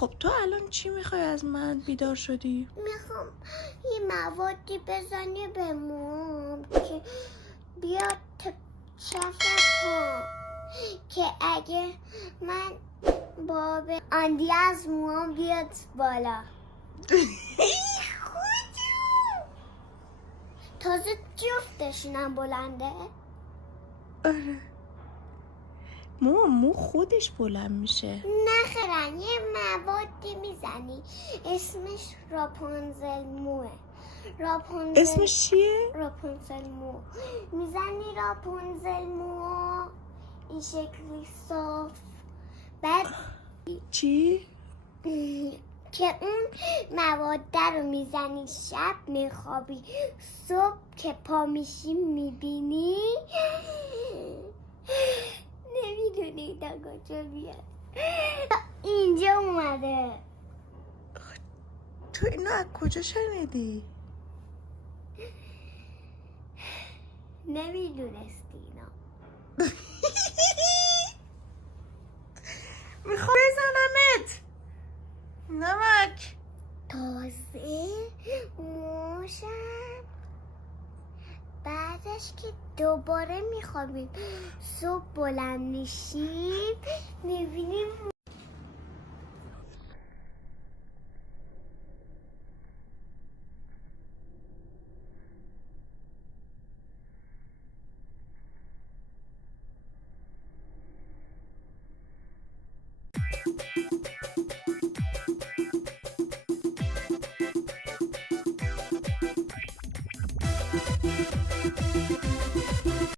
خب تو الان چی میخوای از من؟ بیدار شدی؟ میخوام یه موادی بزنی به موام که بیاد چپ پا، که اگه من باب آندی از موام بیاد بالا. تازه جفتشونم بلنده. آره مو خودش بلند میشه. نخرن یه موادی میزنی اسمش راپونزل موه. راپونزل اسمش چیه؟ راپونزل مو. میزنی راپونزل مو این شکلی صاف، بعد چی؟ که اون مواده رو میزنی شب میخوابی، صبح که پا میشی میبینی، نمیدونی تا کجا بیاد. اینجا اومده. تو اینو از کجا شنیدی؟ نمیدونستی اینا. میخوام بزنمت. نمک. تازه موشم بعدش که دوباره میخوابیم صبح بلند میشیم میبینیم